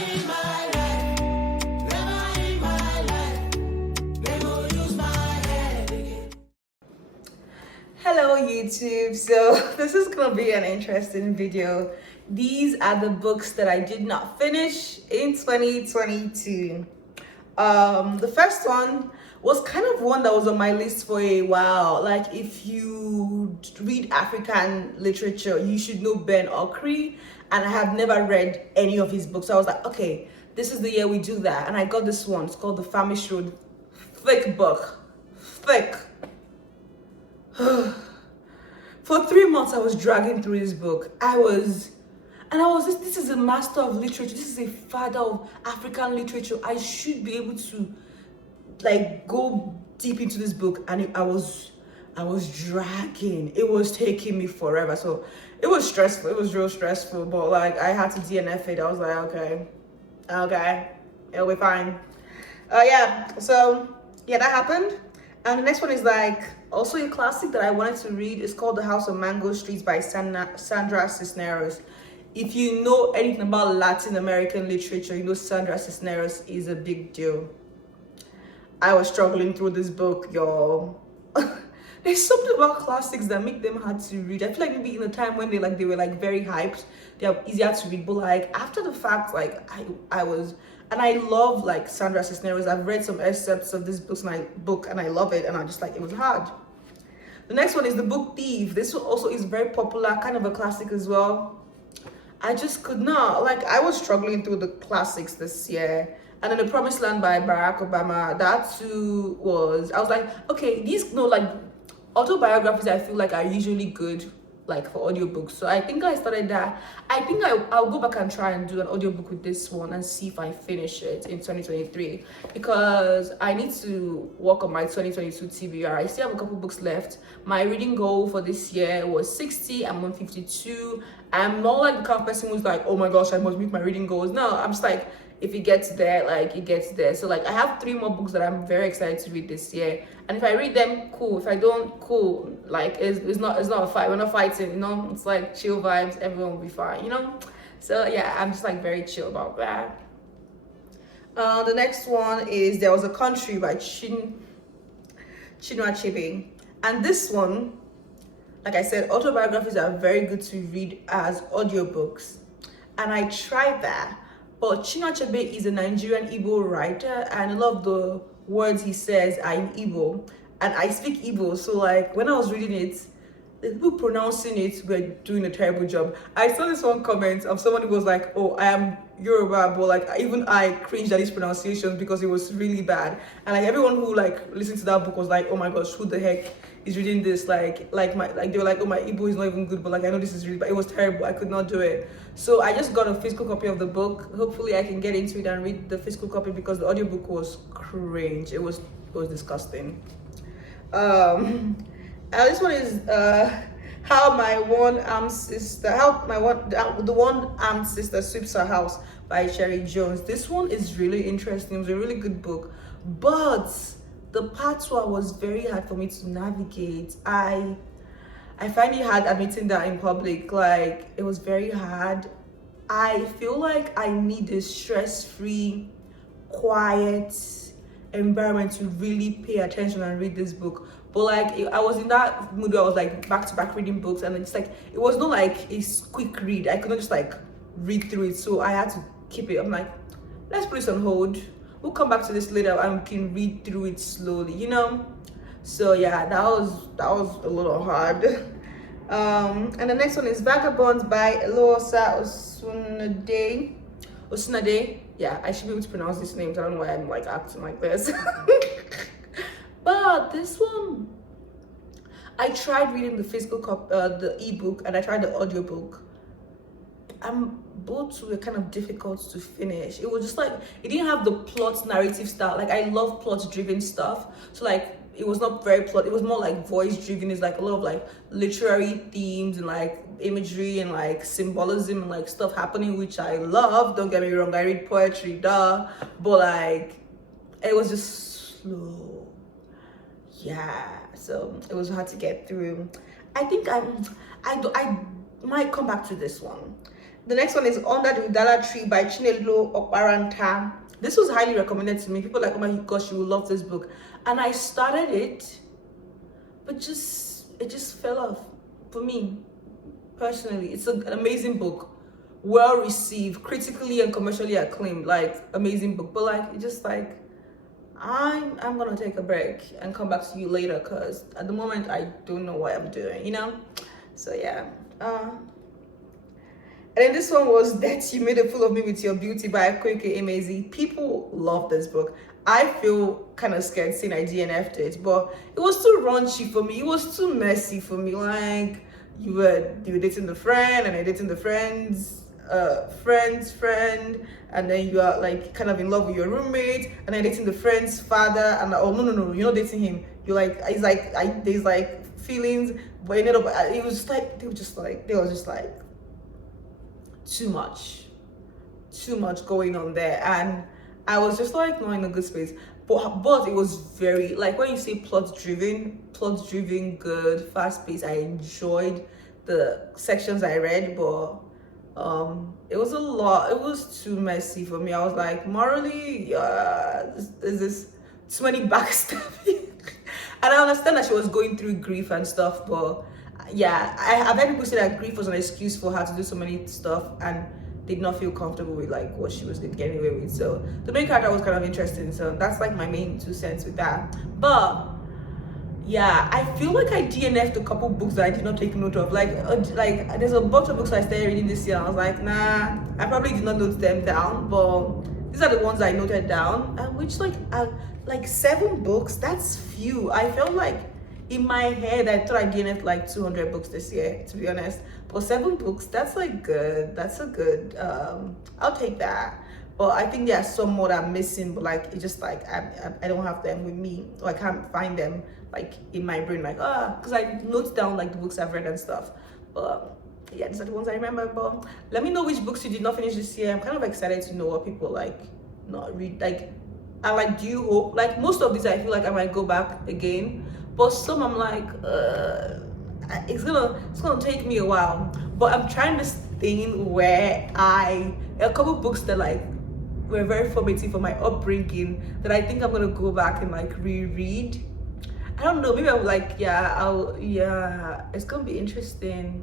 in my life, never in my life, never use my head again. Hello YouTube. So this is gonna be an interesting video. These are the books that I did not finish in 2022. The first one was kind of one that was on my list for a while. Like, if you read African literature, you should know Ben Okri, and I have never read any of his books. So I was like, okay, this is the year we do that. And I got this one. It's called The Famished Road. Thick book. Thick. For 3 months I was dragging through this book. This is a master of literature. This is a father of African literature. I should be able to like go deep into this book. And I was dragging. It was taking me forever. So it was stressful. It was real stressful. But like, I had to DNF it. I was like, okay, it'll be fine. So that happened. And the next one is like also a classic that I wanted to read. It's called The House of Mango Streets by Sandra Cisneros. If you know anything about Latin American literature, you know Sandra Cisneros is a big deal. I was struggling through this book, y'all. There's something about classics that make them hard to read. I feel like maybe in a time when they were like very hyped, they are easier to read. But like after the fact, like I was, and I love like Sandra Cisneros. I've read some excerpts of this book and I love it. And I just like, it was hard. The next one is The Book Thief. This one also is very popular, kind of a classic as well. I just could not, like, I was struggling through the classics this year. And then The Promised Land by Barack Obama, that too I was like, okay, these, no, like, autobiographies I feel like are usually good, like, for audiobooks. So I think I started that. I think I'll go back and try and do an audiobook with this one and see if I finish it in 2023. Because I need to work on my 2022 TBR. I still have a couple books left. My reading goal for this year was 60. I'm on 52. I'm not like the kind of person who's like, oh my gosh, I must meet my reading goals. No, I'm just like, if it gets there, like it gets there. So like I have 3 more books that I'm very excited to read this year. And if I read them, cool. If I don't, cool. Like it's not a fight. We're not fighting, you know? It's like chill vibes, everyone will be fine, you know? So yeah, I'm just like very chill about that. The next one is There Was a Country by Chinua Achebe. And this one, like I said, autobiographies are very good to read as audiobooks. And I tried that. But Chinua Achebe is a Nigerian Igbo writer, and a lot of the words he says are in Igbo. And I speak Igbo, so like when I was reading it, the people pronouncing it were doing a terrible job. I saw this one comment of someone who was like, oh, I am Yoruba, but like even I cringed at his pronunciations because it was really bad. And like everyone who like listened to that book was like, oh my gosh, who the heck is reading this? Like they were like, oh, my Igbo is not even good, but like I know this is really bad. It was terrible. I could not do it. So I just got a physical copy of the book. Hopefully I can get into it and read the physical copy because the audiobook was cringe. It was disgusting. This one is How My One-Armed Sister Sweeps Her House by Sherry Jones. This one is really interesting. It was a really good book, but the parts where was very hard for me to navigate. I find it hard admitting that in public. Like, it was very hard. I feel like I need a stress-free, quiet environment to really pay attention and read this book. But like I was in that mood where I was like back to back reading books, and it's like it was not like a quick read. I couldn't just like read through it, so I had to keep it. I'm like, let's put this on hold. We'll come back to this later and we can read through it slowly, you know. So yeah, that was a little hard. And the next one is Vagabonds by Eloisa Osunade. Yeah, I should be able to pronounce these names. I don't know why I'm like acting like this. But this one, I tried reading the physical the ebook, and I tried the audiobook. Both were kind of difficult to finish. It was just like, it didn't have the plot narrative style. Like I love plot driven stuff. So like it was not very plot, it was more like voice driven. It's like a lot of like literary themes and like imagery and like symbolism and like stuff happening, which I love. Don't get me wrong, I read poetry, duh. But like it was just slow. Yeah, so it was hard to get through. I think I might come back to this one. The next one is Under the Udala Tree by Chinelo Okparanta. This was highly recommended to me. People like, oh my gosh, you will love this book. And I started it, but it just fell off for me personally. It's an amazing book, well received, critically and commercially acclaimed, like amazing book. But like, it just like, I'm gonna take a break and come back to you later, because at the moment I don't know what I'm doing, you know. So yeah. And then this one was That You Made a Fool of Me with Your Beauty by Koike Emezi. People love this book. I feel kind of scared saying I DNF'd it, but it was too raunchy for me. It was too messy for me. Like, you were dating the friend, and you're dating the friend's friend, and then you are like kind of in love with your roommate, and then dating the friend's father, and oh no, you're not dating him. You're like, it's like there's like feelings, but it ended up, it was just like they were just like too much going on there, and I was just like not in a good space. But it was very, like, when you say plot driven, good, fast paced. I enjoyed the sections I read, but it was a lot. It was too messy for me. I was like, morally, is this too many backstabbing? And I understand that she was going through grief and stuff, but yeah, I've heard people say that grief was an excuse for her to do so many stuff and did not feel comfortable with like what she was getting away with. So the main character was kind of interesting. So that's like my main 2 cents with that. But yeah, I feel like I DNF'd a couple books that I did not take note of. Like there's a bunch of books I started reading this year. I was like, nah, I probably did not note them down, but these are the ones I noted down. And which like 7 books. That's few. I felt like in my head I thought I DNF'd like 200 books this year, to be honest. But 7 books, that's like good. That's a good. I'll take that. But I think there are some more that I'm missing, but like it's just like I don't have them with me, or I can't find them like in my brain, like because I note down like the books I've read and stuff. But yeah, these are the ones I remember. But let me know which books you did not finish this year. I'm kind of excited to know what people like not read. Like, I like, do you hope, like most of these I feel like I might go back again, but some I'm like it's gonna take me a while. But I'm trying this thing where a couple books that like were very formative for my upbringing that I think I'm gonna go back and like reread. I don't know, maybe I'm like, yeah, it's gonna be interesting.